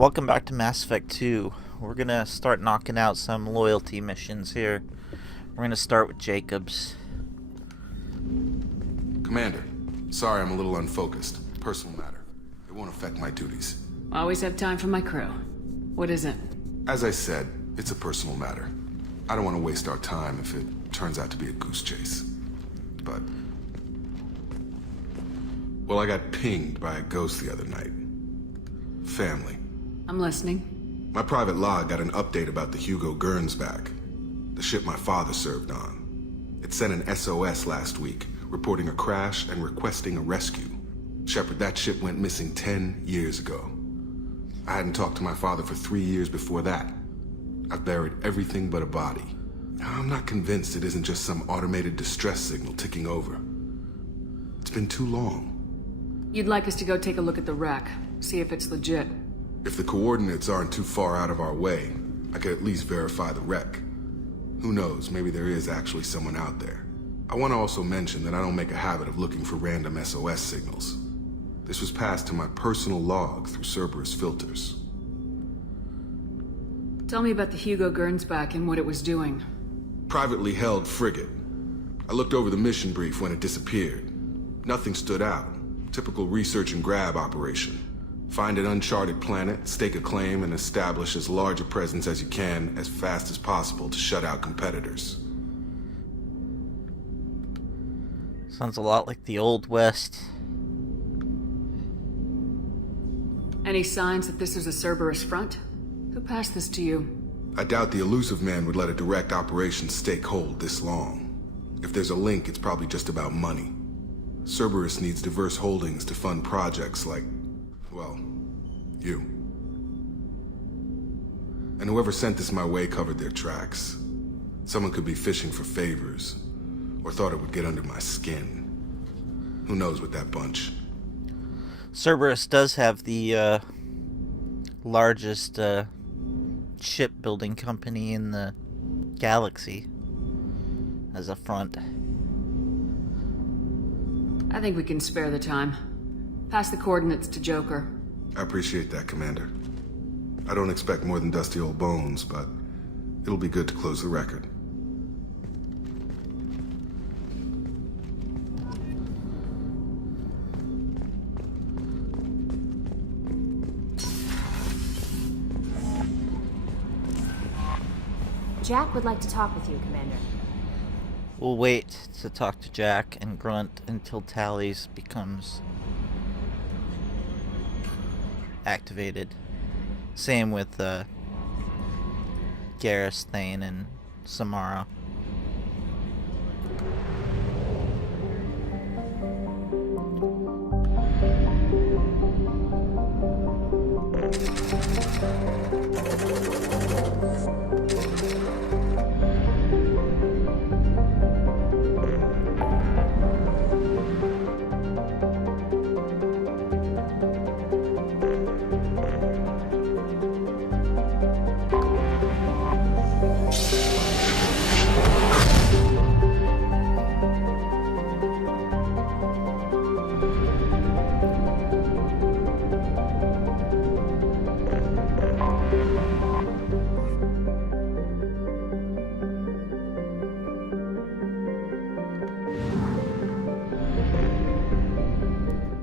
Welcome back to Mass Effect 2. We're gonna start knocking out some loyalty missions here. We're gonna start with Jacobs. Commander, sorry I'm a little unfocused. Personal matter. It won't affect my duties. Always have time for my crew. What is it? As I said, it's a personal matter. I don't want to waste our time if it turns out to be a goose chase. But... well, I got pinged by a ghost the other night. Family. I'm listening. My private log got an update about the Hugo Gernsback, the ship my father served on. It sent an SOS last week, reporting a crash and requesting a rescue. Shepard, that ship went missing 10 years ago. I hadn't talked to my father for 3 years before that. I've buried everything but a body. I'm not convinced it isn't just some automated distress signal ticking over. It's been too long. You'd like us to go take a look at the wreck, see if it's legit. If the coordinates aren't too far out of our way, I could at least verify the wreck. Who knows, maybe there is actually someone out there. I want to also mention that I don't make a habit of looking for random SOS signals. This was passed to my personal log through Cerberus filters. Tell me about the Hugo Gernsback and what it was doing. Privately held frigate. I looked over the mission brief when it disappeared. Nothing stood out. Typical research and grab operation. Find an uncharted planet, stake a claim, and establish as large a presence as you can as fast as possible to shut out competitors. Sounds a lot like the Old West. Any signs that this is a Cerberus front? Who passed this to you? I doubt the elusive man would let a direct operation stake hold this long. If there's a link, it's probably just about money. Cerberus needs diverse holdings to fund projects like, well, you. And whoever sent this my way covered their tracks. Someone could be fishing for favors, or thought it would get under my skin. Who knows with that bunch? Cerberus does have the largest shipbuilding company in the galaxy as a front. I think we can spare the time. Pass the coordinates to Joker. I appreciate that, Commander. I don't expect more than dusty old bones, but it'll be good to close the record. Jack would like to talk with you, Commander. We'll wait to talk to Jack and Grunt until Tally's becomes activated. Same with Garrus, Thane, and Samara.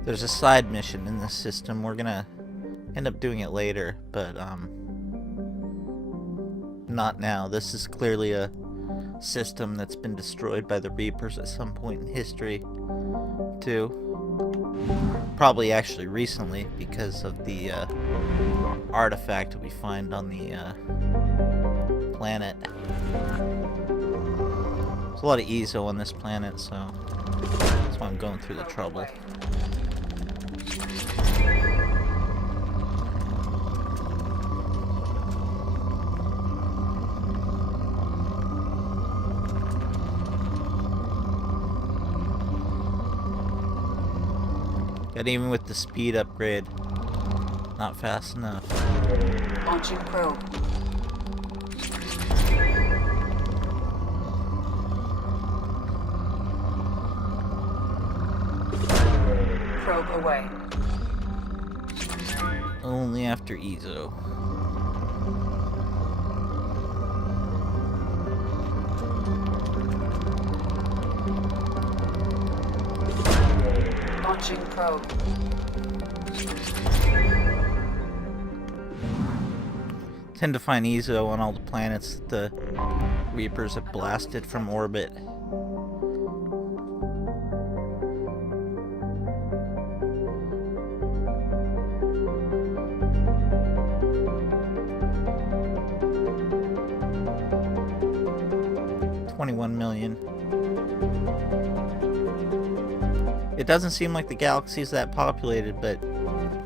There's a side mission in this system. We're gonna end up doing it later, but not now. This is clearly a system that's been destroyed by the Reapers at some point in history too. Probably actually recently because of the artifact that we find on the planet. There's a lot of Ezo on this planet, so that's why I'm going through the trouble. And even with the speed upgrade, not fast enough. Launching probe. Probe away. Only after Ezo. Launching probe. Tend to find Ezo on all the planets that the Reapers have blasted from orbit. $21 million. It doesn't seem like the galaxy's that populated, but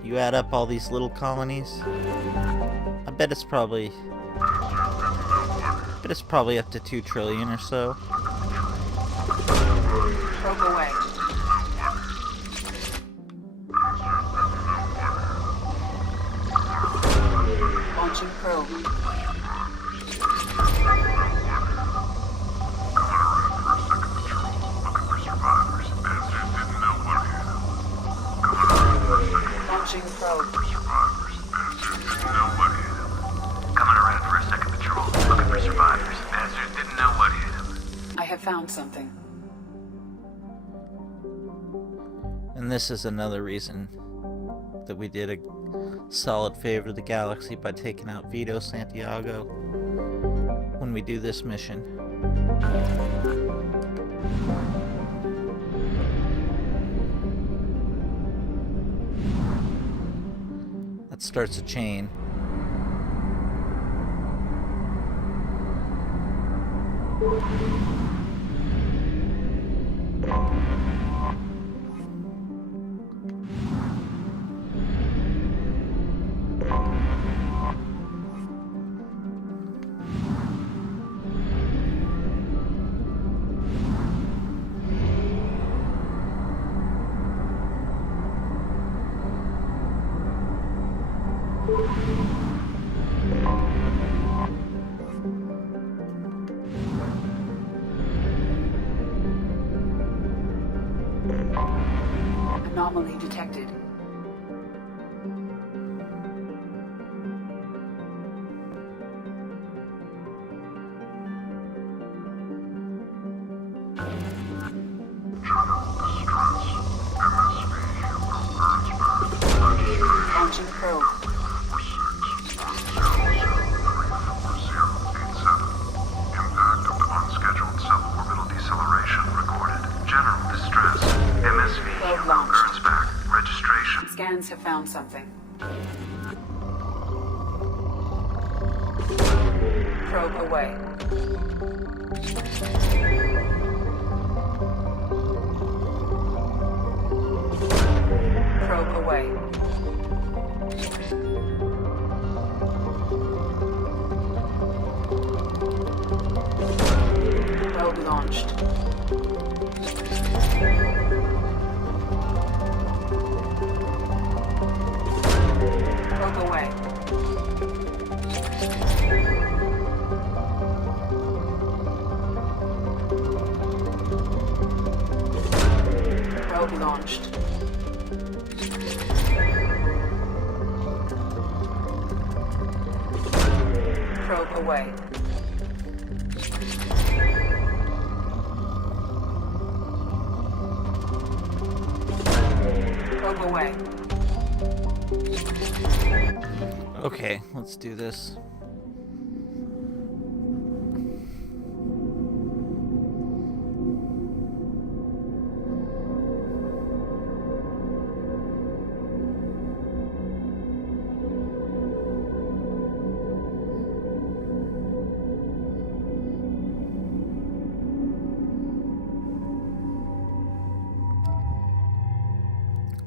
you add up all these little colonies, I bet it's probably up to 2 trillion or so. Probe away. Launching probe. Launching probe. Coming around for a second patrol, looking for survivors. Bastards didn't know what hit them. I have found something. And this is another reason that we did a solid favor to the galaxy by taking out Vito Santiago when we do this mission. That starts a chain. Anomaly detected. Launching probe. Impact of unscheduled suborbital deceleration recorded. General distress. MSV Probe launched. Burns back. Registration. Scans have found something. Probe away. Probe away. Probe launched. Probe away. Probe launched. Probe away. Probe away. Okay, let's do this.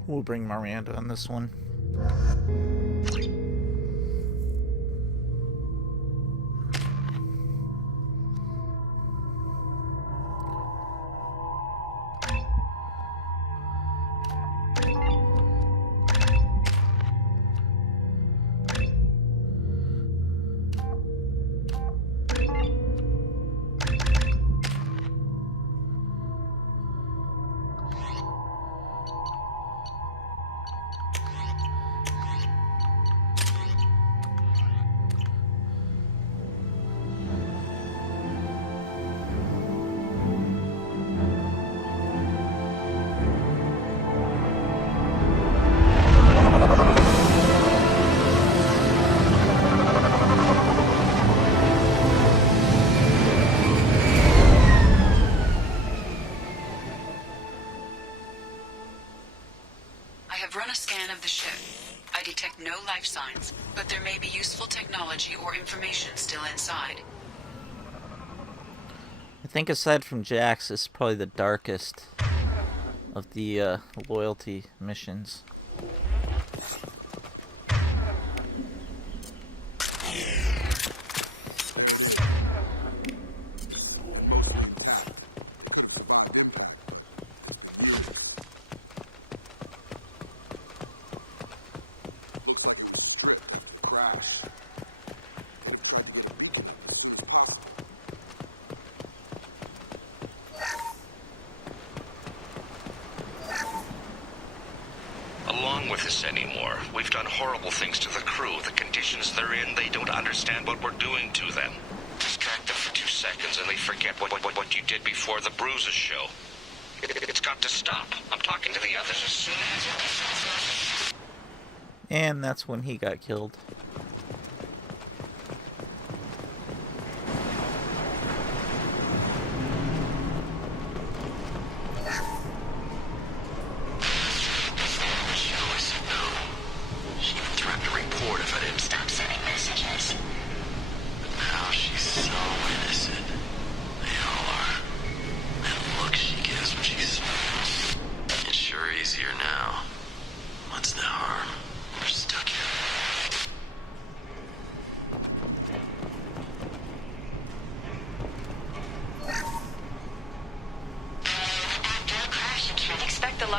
We'll bring Miranda on this one. a scan of the ship. I detect no life signs, but there may be useful technology or information still inside. I think aside from Jax, this is probably the darkest of the loyalty missions. Along with this anymore. We've done horrible things to the crew. The conditions they're in, they don't understand what we're doing to them. Distract them for 2 seconds and they forget what you did before the bruises show. It's got to stop. I'm talking to the others as soon as... And that's when he got killed.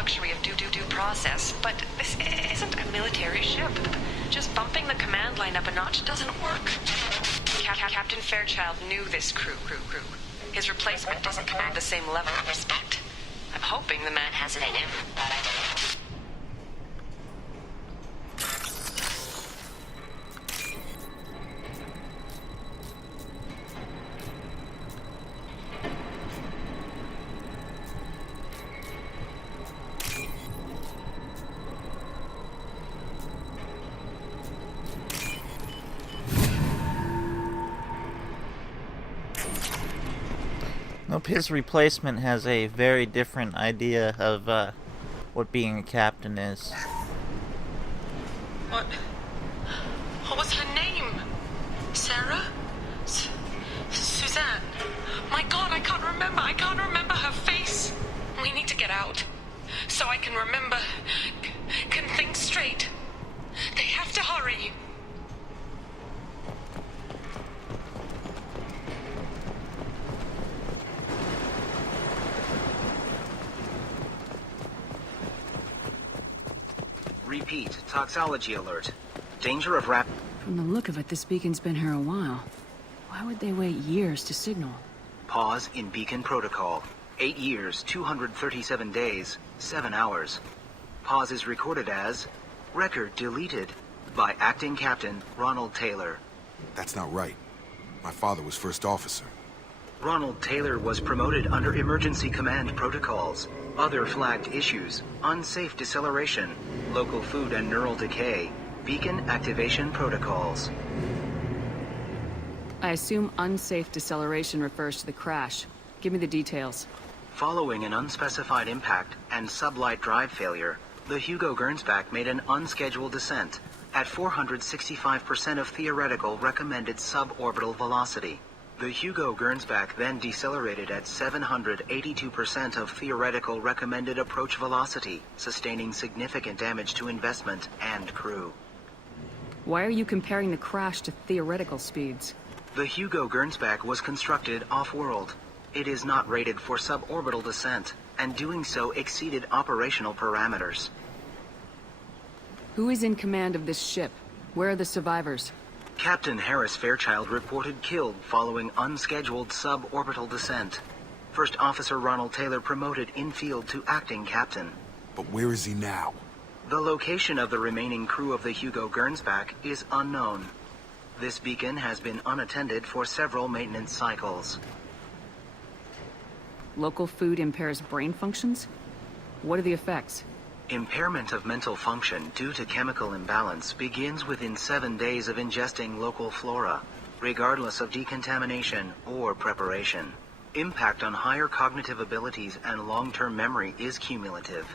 luxury of due process, but this isn't a military ship. Just bumping the command line up a notch doesn't work. Captain Fairchild knew this crew. His replacement doesn't command the same level of respect. I'm hoping the man has it in him. Nope, his replacement has a very different idea of what being a captain is. What was her name? Sarah? Suzanne? My God, I can't remember her face. We need to get out so I can remember, can think straight. They have to hurry. Repeat, toxology alert. Danger of rap... From the look of it, this beacon's been here a while. Why would they wait years to signal? Pause in beacon protocol. 8 years, 237 days, 7 hours. Pause is recorded as... Record deleted by Acting Captain Ronald Taylor. That's not right. My father was first officer. Ronald Taylor was promoted under emergency command protocols. Other flagged issues: unsafe deceleration, local food and neural decay, beacon activation protocols. I assume unsafe deceleration refers to the crash. Give me the details. Following an unspecified impact and sublight drive failure, the Hugo Gernsback made an unscheduled descent at 465% of theoretical recommended suborbital velocity. The Hugo Gernsback then decelerated at 782% of theoretical recommended approach velocity, sustaining significant damage to investment and crew. Why are you comparing the crash to theoretical speeds? The Hugo Gernsback was constructed off-world. It is not rated for suborbital descent, and doing so exceeded operational parameters. Who is in command of this ship? Where are the survivors? Captain Harris Fairchild reported killed following unscheduled suborbital descent. First Officer Ronald Taylor promoted in-field to acting captain. But where is he now? The location of the remaining crew of the Hugo Gernsback is unknown. This beacon has been unattended for several maintenance cycles. Local food impairs brain functions? What are the effects? Impairment of mental function due to chemical imbalance begins within 7 days of ingesting local flora, regardless of decontamination or preparation. Impact on higher cognitive abilities and long-term memory is cumulative.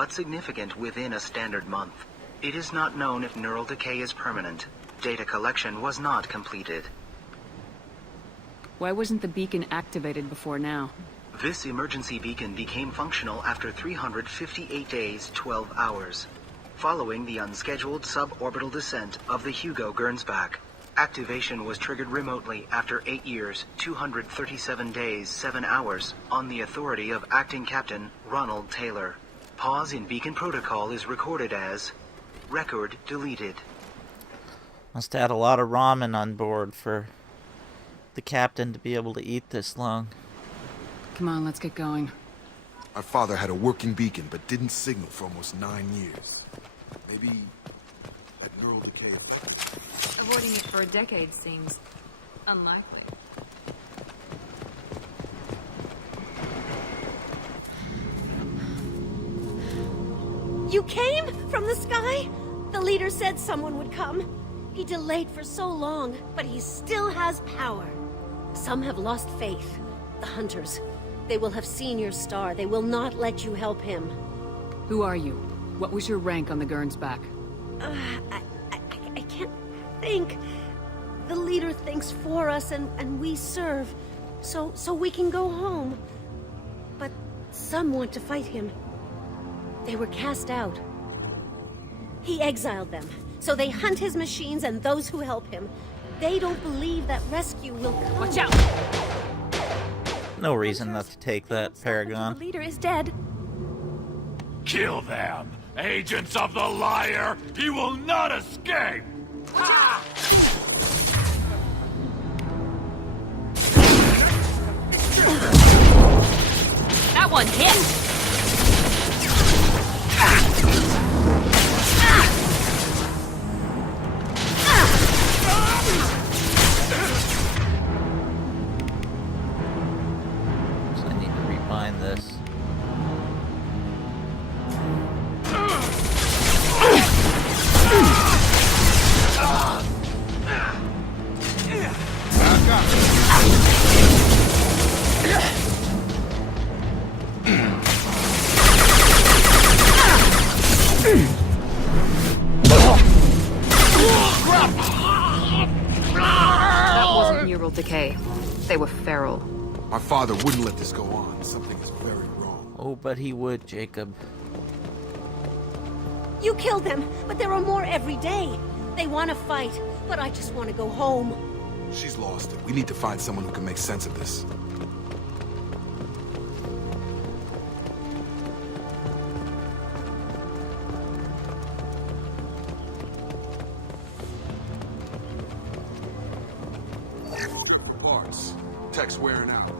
but significant within a standard month. It is not known if neural decay is permanent. Data collection was not completed. Why wasn't the beacon activated before now? This emergency beacon became functional after 358 days, 12 hours, following the unscheduled suborbital descent of the Hugo Gernsback. Activation was triggered remotely after 8 years, 237 days, 7 hours, on the authority of Acting Captain Ronald Taylor. Pause in beacon protocol is recorded as record deleted. Must have had a lot of ramen on board for the captain to be able to eat this long. Come on, let's get going. My father had a working beacon, but didn't signal for almost 9 years. Maybe that neural decay affects it. Avoiding it for a decade seems unlikely. You came from the sky? The leader said someone would come. He delayed for so long, but he still has power. Some have lost faith. The hunters. They will have seen your star. They will not let you help him. Who are you? What was your rank on the Gernsback? I can't think. The leader thinks for us and we serve. So we can go home. But some want to fight him. They were cast out. He exiled them. So they hunt his machines and those who help him. They don't believe that rescue will come. Watch out! No reason not to take that, Paragon. The leader is dead. Kill them! Agents of the liar! He will not escape! Ah! That one hit! So I need to rebind this. That wasn't neural decay. They were feral. My father wouldn't let this go on. Something is very wrong. Oh, but he would, Jacob. You killed them, but there are more every day. They want to fight, but I just want to go home. She's lost it. We need to find someone who can make sense of this. Parts. Tech's wearing out.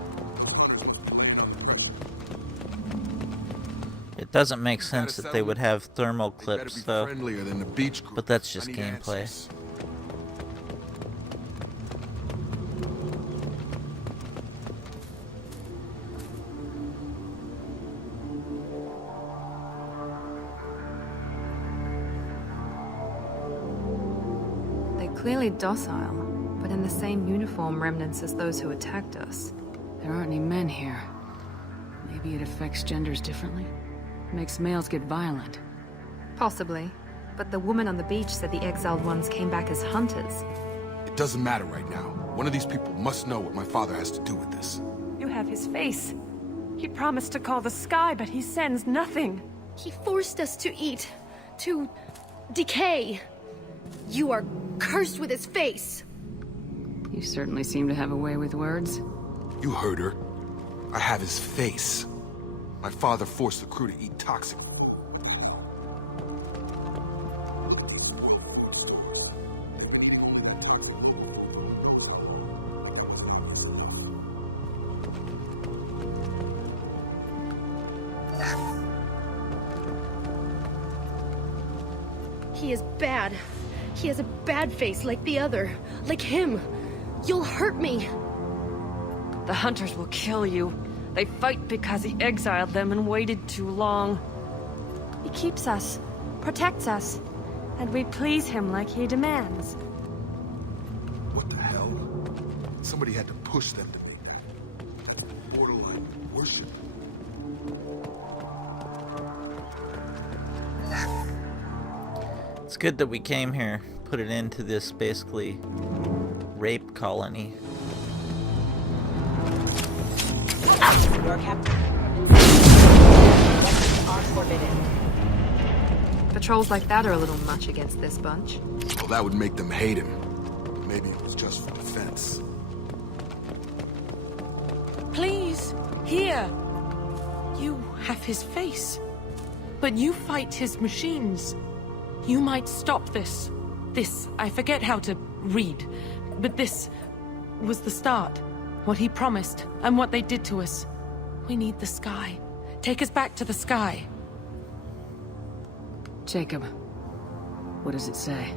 It doesn't make sense that they would have thermal They better clips, be though. friendlier than the beach group. But that's I just need gameplay. answers. They're clearly docile, but in the same uniform remnants as those who attacked us. There aren't any men here. Maybe it affects genders differently? Makes males get violent. Possibly. But the woman on the beach said the exiled ones came back as hunters. It doesn't matter right now. One of these people must know what my father has to do with this. You have his face. He promised to call the sky, but he sends nothing. He forced us to eat, to decay. You are cursed with his face. You certainly seem to have a way with words. You heard her. I have his face. My father forced the crew to eat toxic. He is bad. He has a bad face like the other. Like him. You'll hurt me. The hunters will kill you. They fight because he exiled them and waited too long. He keeps us, protects us, and we please him like he demands. What the hell? Somebody had to push them to make that. Borderline worship. It's good that we came here, put it into this basically rape colony. Your captain. Are forbidden. Patrols like that are a little much against this bunch. Well, that would make them hate him. But maybe it was just for defense. Please, here. You have his face. But you fight his machines. You might stop this. This, I forget how to read. But this was the start. What he promised, and what they did to us. We need the sky. Take us back to the sky. Jacob, what does it say?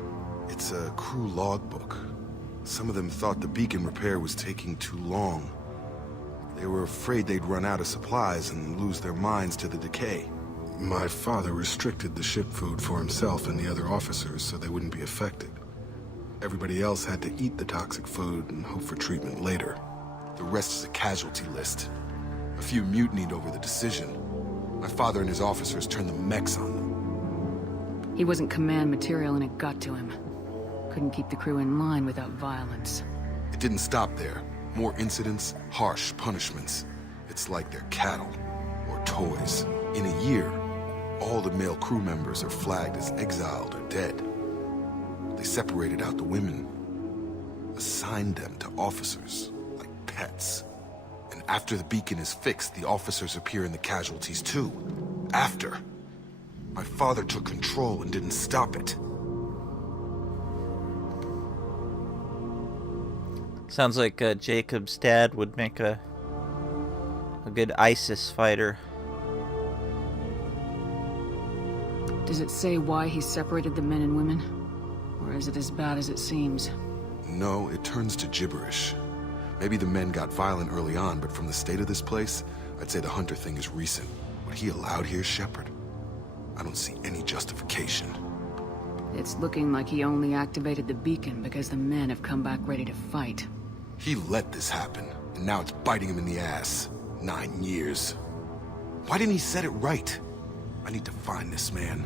It's a crew logbook. Some of them thought the beacon repair was taking too long. They were afraid they'd run out of supplies and lose their minds to the decay. My father restricted the ship food for himself and the other officers so they wouldn't be affected. Everybody else had to eat the toxic food and hope for treatment later. The rest is a casualty list. A few mutinied over the decision. My father and his officers turned the mechs on them. He wasn't command material and it got to him. Couldn't keep the crew in line without violence. It didn't stop there. More incidents, harsh punishments. It's like they're cattle, or toys. In a year, all the male crew members are flagged as exiled or dead. They separated out the women, assigned them to officers, like pets. And after the beacon is fixed, the officers appear in the casualties too. After. My father took control and didn't stop it. Sounds like Jacob's dad would make a good ISIS fighter. Does it say why he separated the men and women? Or is it as bad as it seems? No, it turns to gibberish. Maybe the men got violent early on, but from the state of this place, I'd say the Hunter thing is recent. What he allowed here, Shepard, I don't see any justification. It's looking like he only activated the beacon because the men have come back ready to fight. He let this happen, and now it's biting him in the ass. 9 years. Why didn't he set it right? I need to find this man.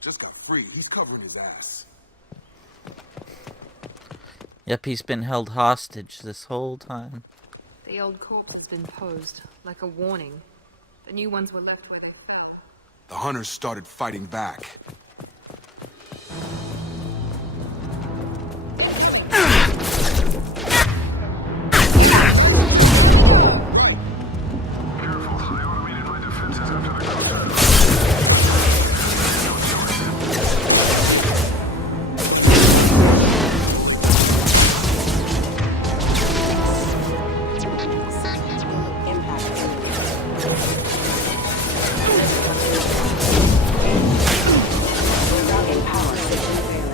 Just got free. He's covering his ass. Yep, he's been held hostage this whole time. The old corpse has been posed, like a warning. The new ones were left where they fell. The hunters started fighting back.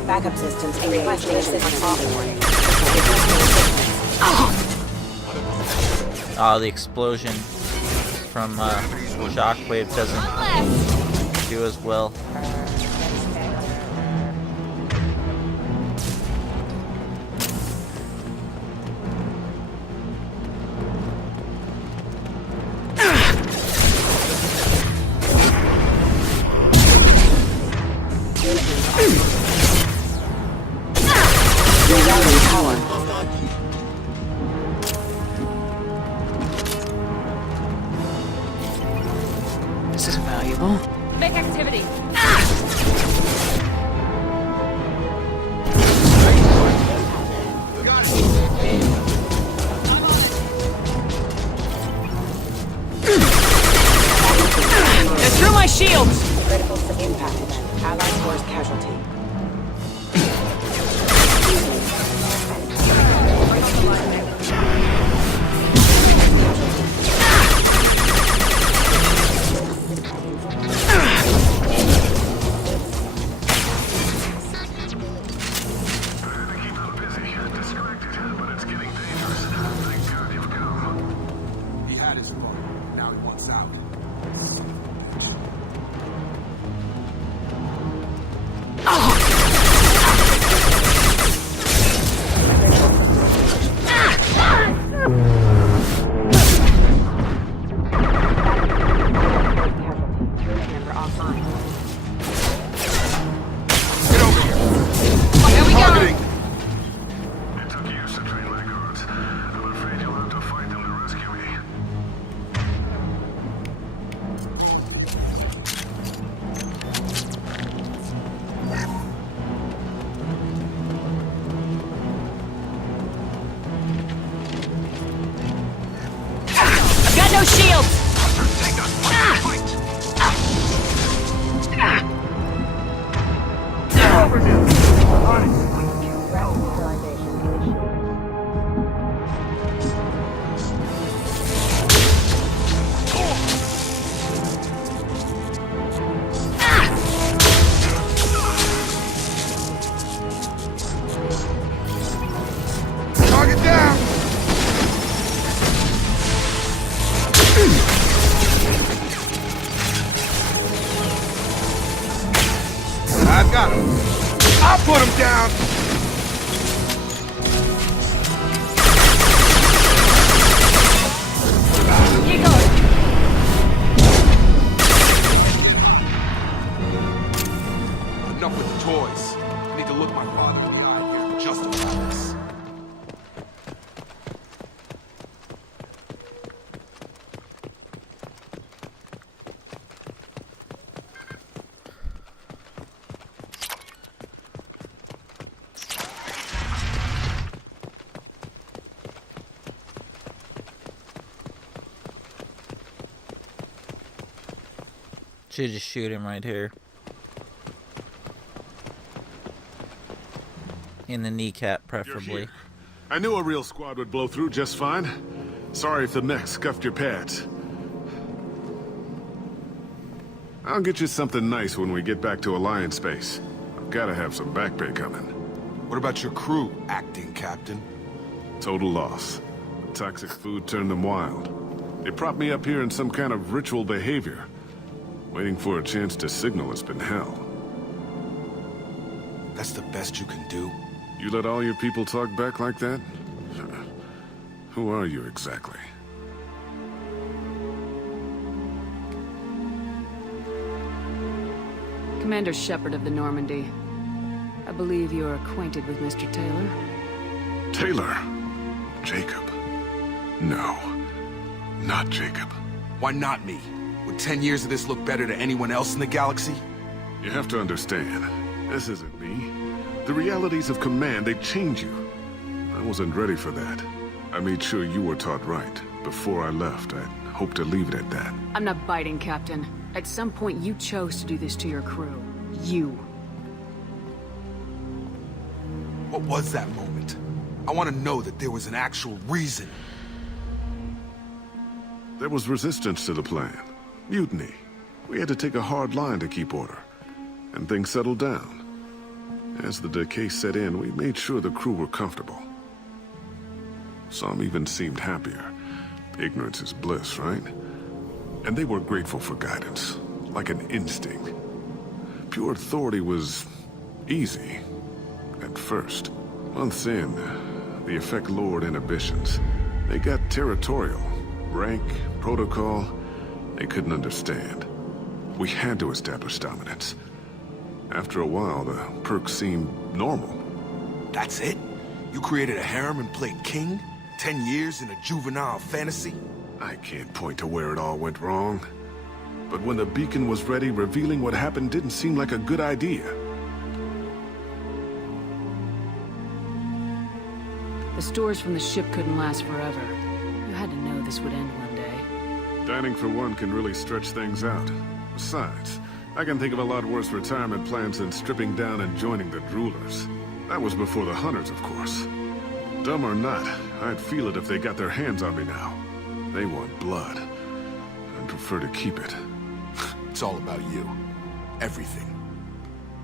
Backup systems reactivation. Oh, the explosion from Shockwave doesn't do as well. This is valuable. Make activity. They're through my shields! Critical impact event. Allied force casualty. those shields! Target down! I've got him. I'll put him down. You go. Enough with the toys. I need to look my father in the eye here and justify this. Should just shoot him right here. In the kneecap, preferably. I knew a real squad would blow through just fine. Sorry if the mech scuffed your pads. I'll get you something nice when we get back to Alliance space. I've gotta have some back pay coming. What about your crew, acting captain? Total loss. The toxic food turned them wild. They propped me up here in some kind of ritual behavior. Waiting for a chance to signal has been hell. That's the best you can do? You let all your people talk back like that? Who are you exactly? Commander Shepard of the Normandy. I believe you're acquainted with Mr. Taylor? Taylor? Jacob? No. Not Jacob. Why not me? Would 10 years of this look better to anyone else in the galaxy? You have to understand, this isn't me. The realities of command, they change you. I wasn't ready for that. I made sure you were taught right. Before I left, I hoped to leave it at that. I'm not biting, Captain. At some point, you chose to do this to your crew. You. What was that moment? I want to know that there was an actual reason. There was resistance to the plan. Mutiny. We had to take a hard line to keep order. And things settled down. As the decay set in, we made sure the crew were comfortable. Some even seemed happier. Ignorance is bliss, right? And they were grateful for guidance, like an instinct. Pure authority was easy, at first. Months in, the effect lowered inhibitions. They got territorial. Rank, protocol, they couldn't understand. We had to establish dominance. After a while, the perks seemed normal. That's it? You created a harem and played king? 10 years in a juvenile fantasy? I can't point to where it all went wrong. But when the beacon was ready, revealing what happened didn't seem like a good idea. The stores from the ship couldn't last forever. You had to know this would end one day. Dining for one can really stretch things out. Besides, I can think of a lot worse retirement plans than stripping down and joining the Droolers. That was before the Hunters, of course. Dumb or not, I'd feel it if they got their hands on me now. They want blood. I'd prefer to keep it. It's all about you. Everything.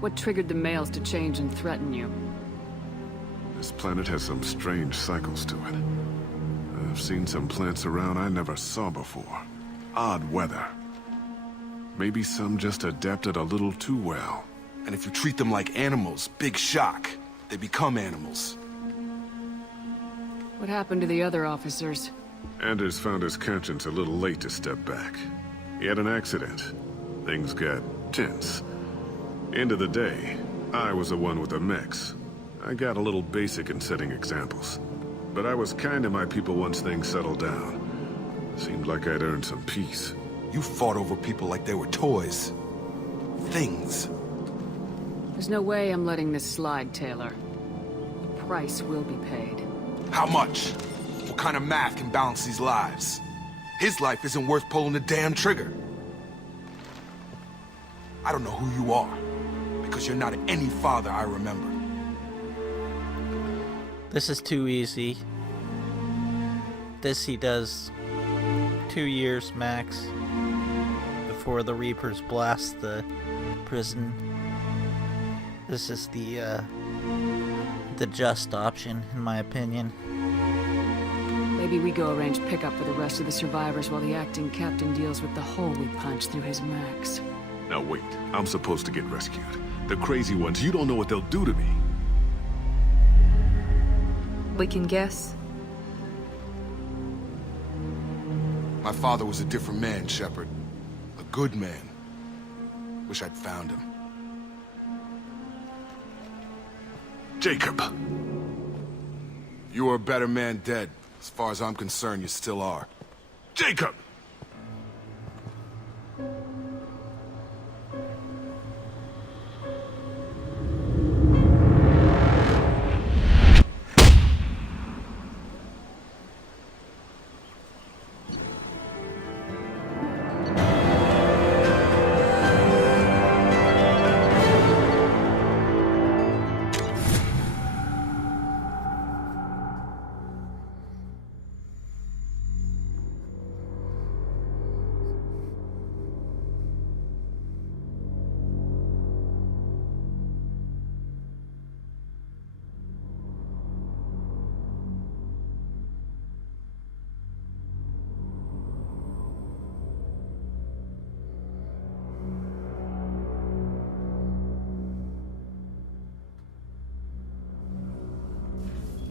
What triggered the males to change and threaten you? This planet has some strange cycles to it. I've seen some plants around I never saw before. Odd weather. Maybe some just adapted a little too well. And if you treat them like animals, big shock. They become animals. What happened to the other officers? Anders found his conscience a little late to step back. He had an accident. Things got tense. End of the day, I was the one with the mechs. I got a little basic in setting examples. But I was kind to my people once things settled down. Seemed like I'd earned some peace. You fought over people like they were toys. Things. There's no way I'm letting this slide, Taylor. The price will be paid. How much? What kind of math can balance these lives? His life isn't worth pulling the damn trigger. I don't know who you are, because you're not any father I remember. This is too easy. This he does 2 years max before the Reapers blast the prison. This is the just option, in my opinion. Maybe we go arrange pickup for the rest of the survivors while the acting captain deals with the hole we punched through his max. Now wait, I'm supposed to get rescued. The crazy ones, you don't know what they'll do to me. We can guess. My father was a different man, Shepard. A good man. Wish I'd found him. Jacob! You were a better man dead. As far as I'm concerned, you still are. Jacob!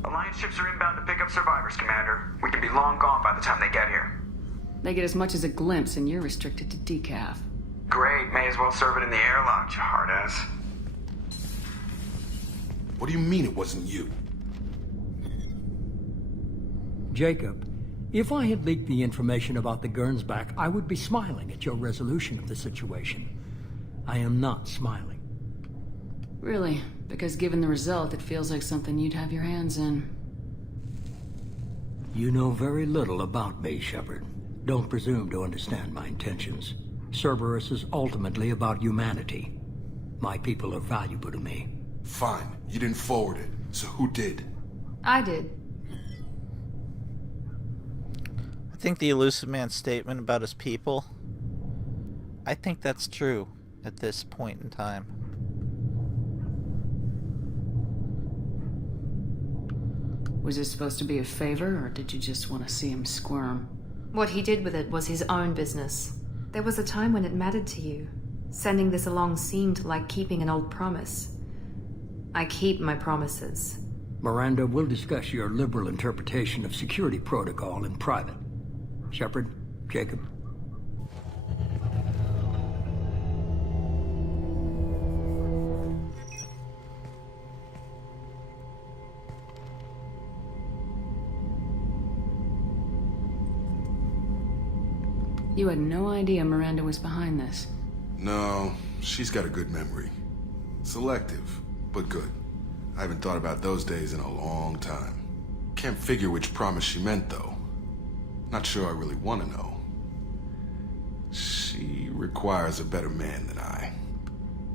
Alliance ships are inbound to pick up survivors, Commander. We can be long gone by the time they get here. They get as much as a glimpse, and you're restricted to decaf. Great, may as well serve it in the airlock, you hard ass. What do you mean it wasn't you? Jacob, if I had leaked the information about the Gernsback, I would be smiling at your resolution of the situation. I am not smiling. Really? Because given the result, it feels like something you'd have your hands in. You know very little about me, Shepard. Don't presume to understand my intentions. Cerberus is ultimately about humanity. My people are valuable to me. Fine. You didn't forward it. So who did? I did. I think the Elusive Man's statement about his people, I think that's true at this point in time. Was this supposed to be a favor, or did you just want to see him squirm? What he did with it was his own business. There was a time when it mattered to you. Sending this along seemed like keeping an old promise. I keep my promises. Miranda, we'll discuss your liberal interpretation of security protocol in private. Shepard, Jacob. You had no idea Miranda was behind this. No, she's got a good memory. Selective, but good. I haven't thought about those days in a long time. Can't figure which promise she meant, though. Not sure I really want to know. She requires a better man than I.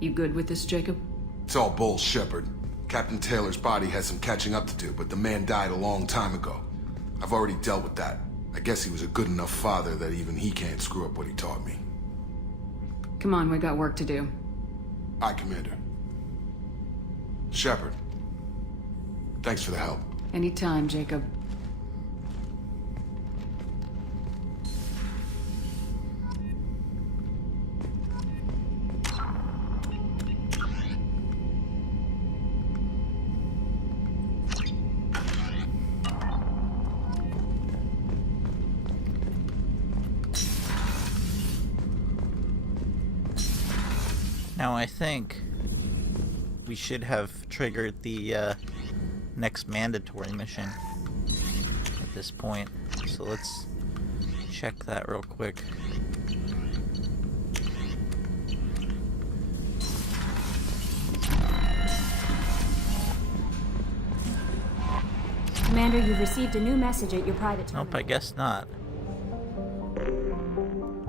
You good with this, Jacob? It's all bull, Shepard. Captain Taylor's body has some catching up to do, but the man died a long time ago. I've already dealt with that. I guess he was a good enough father that even he can't screw up what he taught me. Come on, we got work to do. Aye, Commander. Shepard. Thanks for the help. Anytime, Jacob. Now I think we should have triggered the next mandatory mission at this point. So let's check that real quick. Commander, you've received a new message at your private terminal. Nope, I guess not.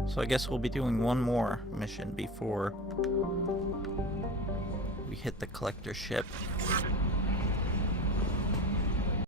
So I guess we'll be doing one more mission before we hit the collector ship.